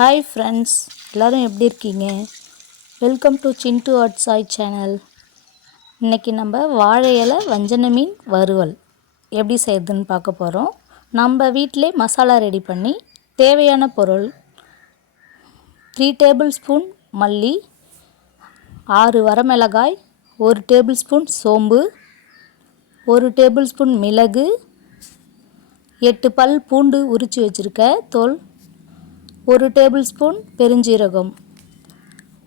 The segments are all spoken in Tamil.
ஹாய் ஃப்ரெண்ட்ஸ், எல்லோரும் எப்படி இருக்கீங்க? Welcome to Chintu at Sai channel. இன்றைக்கி நம்ம வாழை இலை வஞ்சன மீன் வறுவல் எப்படி செய்யுதுன்னு பார்க்க போகிறோம். நம்ம வீட்டிலே மசாலா ரெடி பண்ணி தேவையான பொருள் 3 டேபிள் ஸ்பூன் மல்லி, 6 வரமிளகாய், 1 டேபிள் ஸ்பூன் சோம்பு, 1 டேபிள் ஸ்பூன் மிளகு, 8 பல் பூண்டு உரித்து வச்சுருக்க தோல், 1 டேபிள் ஸ்பூன் பெருஞ்சீரகம்,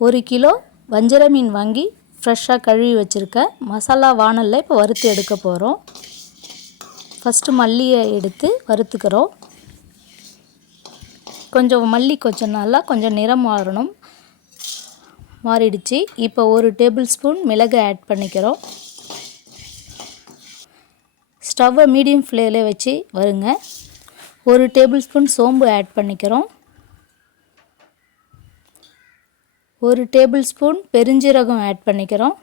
1 கிலோ வஞ்சர மீன் வாங்கி ஃப்ரெஷ்ஷாக கழுவி வச்சுருக்க. மசாலா வாணலில் இப்போ வறுத்து எடுக்க போகிறோம். ஃபஸ்ட்டு மல்லியை எடுத்து வறுத்துக்கிறோம். மல்லி கொஞ்சம் நல்லா நிறம் மாறணும். மாறிடுச்சு. இப்போ 1 டேபிள் ஸ்பூன் மிளகு ஆட் பண்ணிக்கிறோம். ஸ்டவ்வை மீடியம் ஃப்ளேமில் வச்சு வருங்க. 1 டேபிள் ஸ்பூன் சோம்பு ஆட் பண்ணிக்கிறோம். 1 டேபிள் ஸ்பூன் பெருஞ்சீரகம் ஆட் பண்ணிக்கிறோம்.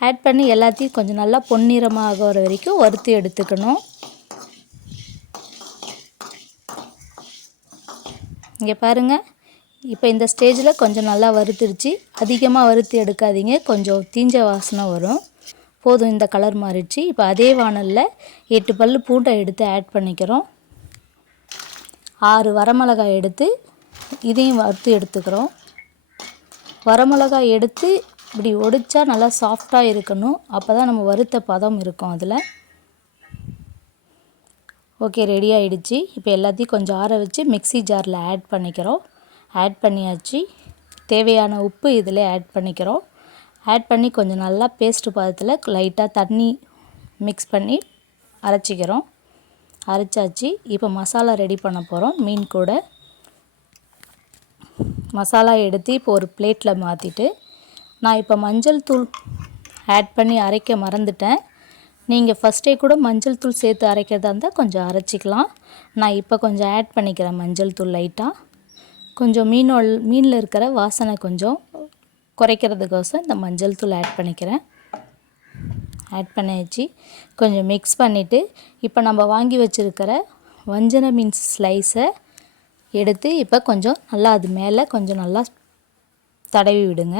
ஆட் பண்ணி எல்லாத்தையும் கொஞ்சம் நல்லா பொன்னிறமாக ஆகிற வரைக்கும் வறுத்து எடுத்துக்கணும். இங்கே பாருங்கள், இப்போ இந்த ஸ்டேஜில் கொஞ்சம் நல்லா வறுத்துடுச்சு. அதிகமாக வறுத்து எடுக்காதீங்க, கொஞ்சம் தீஞ்ச வாசனை வரும். போதும், இந்த கலர் மாறிடுச்சு. இப்போ அதே வாணலில் 8 பல் பூண்டை எடுத்து ஆட் பண்ணிக்கிறோம். 6 வரமிளகாய் எடுத்து இதையும் வறுத்து எடுத்துக்கிறோம். வரமிளகாய் எடுத்து இப்படி ஒடிச்சா நல்லா சாஃப்டாக இருக்கணும். அப்போ தான் நம்ம வறுத்த பதம் இருக்கும் அதில். ஓகே, ரெடி ஆகிடுச்சு. இப்போ எல்லாத்தையும் கொஞ்சம் ஆற வச்சு மிக்ஸி ஜாரில் ஆட் பண்ணிக்கிறோம். ஆட் பண்ணியாச்சு. தேவையான உப்பு இதில் ஆட் பண்ணிக்கிறோம். ஆட் பண்ணி கொஞ்சம் நல்லா பேஸ்ட் பதத்தில் லைட்டாக தண்ணி மிக்ஸ் பண்ணி அரைச்சிக்கிறோம். அரைச்சாச்சு. இப்போ மசாலா ரெடி பண்ண போகிறோம். மீன் கூட மசாலா எடுத்து இப்போ ஒரு பிளேட்டில் மாற்றிட்டு, நான் இப்போ மஞ்சள் தூள் ஆட் பண்ணி அரைக்க மறந்துட்டேன். நீங்கள் ஃபஸ்ட்டே கூட மஞ்சள் தூள் சேர்த்து அரைக்கிறதா இருந்தால் கொஞ்சம் அரைச்சிக்கலாம். நான் இப்போ கொஞ்சம் ஆட் பண்ணிக்கிறேன் மஞ்சள் தூள் லைட்டாக. கொஞ்சம் மீனில் இருக்கிற வாசனை கொஞ்சம் குறைக்கிறதுக்கோசம் இந்த மஞ்சள் தூள் ஆட் பண்ணிக்கிறேன். ஆட் பண்ணியாச்சு. கொஞ்சம் மிக்ஸ் பண்ணிவிட்டு, இப்போ நம்ம வாங்கி வச்சுருக்கிற வஞ்சன மீன் ஸ்லைஸை எடுத்து இப்போ கொஞ்சம் நல்லா அது மேலே கொஞ்சம் நல்லா தடவி விடுங்க.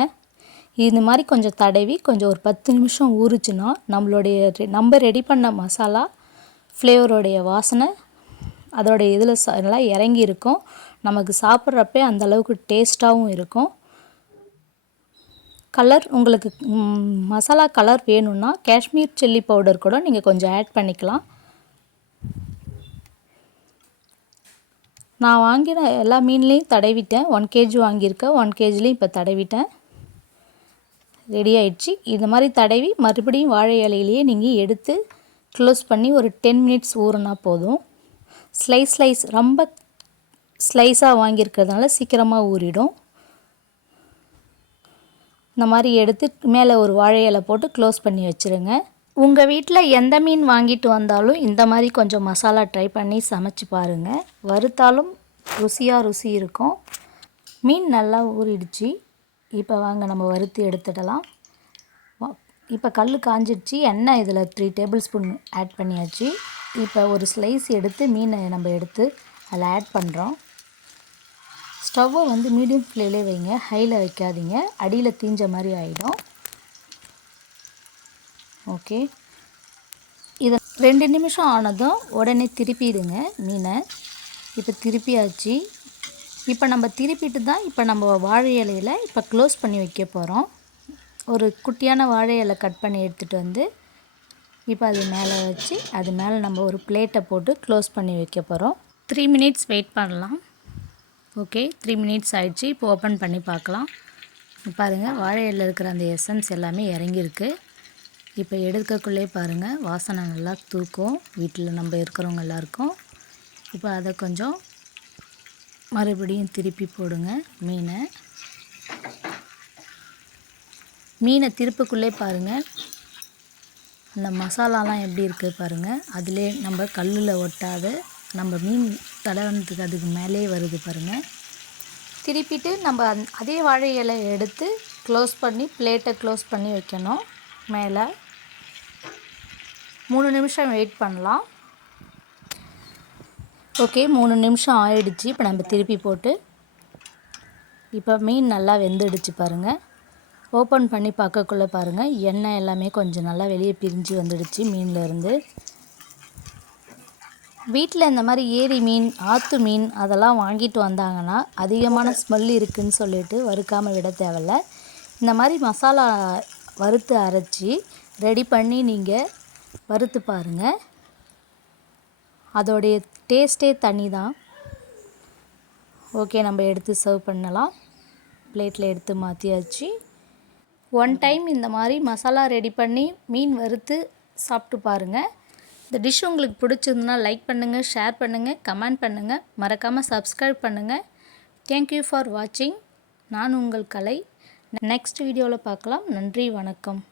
இந்த மாதிரி கொஞ்சம் தடவி கொஞ்சம் ஒரு 10 நிமிஷம் ஊறுச்சுன்னா நம்ம ரெடி பண்ண மசாலா ஃப்ளேவரோடைய வாசனை அதோடைய இதில் நல்லா இறங்கி இருக்கும். நமக்கு சாப்பிட்றப்பே அந்தளவுக்கு டேஸ்ட்டாகவும் இருக்கும். கலர் உங்களுக்கு மசாலா கலர் வேணும்னா காஷ்மீர் சில்லி பவுடர் கூட நீங்கள் கொஞ்சம் ஆட் பண்ணிக்கலாம். நான் வாங்கின எல்லா மீன்லேயும் தடவிட்டேன். 1 kg வாங்கியிருக்கேன். 1 kgலையும் இப்போ தடவிட்டேன். ரெடி ஆயிடுச்சு. இந்த மாதிரி தடவி மறுபடியும் வாழை இலையிலேயே நீங்கள் எடுத்து க்ளோஸ் பண்ணி ஒரு 10 மினிட்ஸ் ஊறினா போதும். ரொம்ப ஸ்லைஸாக வாங்கியிருக்கிறதுனால சீக்கிரமாக ஊறிடும். இந்த மாதிரி எடுத்து மேலே ஒரு வாழை இலை போட்டு க்ளோஸ் பண்ணி வச்சுருங்க. உங்கள் வீட்டில் எந்த மீன் வாங்கிட்டு வந்தாலும் இந்த மாதிரி கொஞ்சம் மசாலா ட்ரை பண்ணி சமைச்சு பாருங்கள். வறுத்தாலும் ருசி இருக்கும். மீன் நல்லா ஊறிடுச்சு. இப்போ வாங்க நம்ம வறுத்து எடுத்துடலாம். இப்போ கல் காஞ்சிடுச்சு. எண்ணெய் இதில் 3 டேபிள் ஸ்பூன் ஆட் பண்ணியாச்சு. இப்போ ஒரு ஸ்லைஸ் எடுத்து மீனை நம்ம எடுத்து அதில் ஆட் பண்ணுறோம். ஸ்டவ்வை மீடியம் ஃப்ளேம்லே வைங்க, ஹையில் வைக்காதீங்க, அடியில் தீஞ்ச மாதிரி ஆகிடும். ஓகே, இதை 2 நிமிஷம் ஆனதும் உடனே திருப்பிடுங்க மீனை. இப்போ திருப்பியாச்சு. இப்போ நம்ம திருப்பிட்டு தான் இப்போ நம்ம வாழை இலையில் இப்போ க்ளோஸ் பண்ணி வைக்க போகிறோம். ஒரு குட்டியான வாழை இலை கட் பண்ணி எடுத்துகிட்டு இப்போ அது மேலே வச்சு அது மேலே நம்ம ஒரு பிளேட்டை போட்டு க்ளோஸ் பண்ணி வைக்க போகிறோம். 3 மினிட்ஸ் வெயிட் பண்ணலாம். ஓகே, 3 மினிட்ஸ் ஆயிடுச்சு. இப்போ ஓப்பன் பண்ணி பார்க்கலாம். பாருங்கள், வாழை இலையில் இருக்கிற அந்த எசன்ஸ் எல்லாமே இறங்கியிருக்கு. இப்போ எடுக்கக்குள்ளே பாருங்கள், வாசனை நல்லா தூக்கும் வீட்டில் நம்ம இருக்கிறவங்க எல்லாருக்கும். இப்போ அதை கொஞ்சம் மறுபடியும் திருப்பி போடுங்க. மீனை திருப்புக்குள்ளே பாருங்கள், அந்த மசாலாலாம் எப்படி இருக்குது பாருங்கள். அதிலே நம்ம கல்லில் ஒட்டாத நம்ம மீன் தடவனத்துக்கு அதுக்கு மேலே வருது பாருங்கள். திருப்பிட்டு நம்ம அதே வாழை இலை எடுத்து க்ளோஸ் பண்ணி பிளேட்டை க்ளோஸ் பண்ணி வைக்கணும். மேலே 3 நிமிஷம் வெயிட் பண்ணலாம். ஓகே, 3 நிமிஷம் ஆயிடுச்சு. இப்போ நம்ம திருப்பி போட்டு இப்போ மீன் நல்லா வெந்துடுச்சு பாருங்கள். ஓப்பன் பண்ணி பார்க்கக்குள்ளே பாருங்கள், எண்ணெய் எல்லாமே கொஞ்சம் நல்லா வெளியே பிரிஞ்சு வந்துடுச்சு மீன்லேருந்து. வீட்டில் இந்த மாதிரி ஏரி மீன், ஆற்று மீன் அதெல்லாம் வாங்கிட்டு வந்தாங்கன்னா அதிகமான ஸ்மெல் இருக்குதுன்னு சொல்லிட்டு வறுக்காமல் விட தேவையில்ல. இந்த மாதிரி மசாலா வறுத்து அரைச்சி ரெடி பண்ணி நீங்கள் வறுத்து பாருங்கள், அதோடைய டேஸ்ட்டே தனி தான். ஓகே, நம்ம எடுத்து சர்வ் பண்ணலாம். பிளேட்டில் எடுத்து மாற்றியாச்சு. ஒன் டைம் இந்த மாதிரி மசாலா ரெடி பண்ணி மீன் வறுத்து சாப்பிட்டு பாருங்கள். இந்த டிஷ் உங்களுக்கு பிடிச்சிருந்துன்னா லைக் பண்ணுங்கள், ஷேர் பண்ணுங்கள், கமெண்ட் பண்ணுங்கள், மறக்காமல் சப்ஸ்கிரைப் பண்ணுங்கள். தேங்க்யூ ஃபார் வாட்சிங். நான் உங்கள் கலை. நெக்ஸ்ட் வீடியோவில் பார்க்கலாம். நன்றி, வணக்கம்.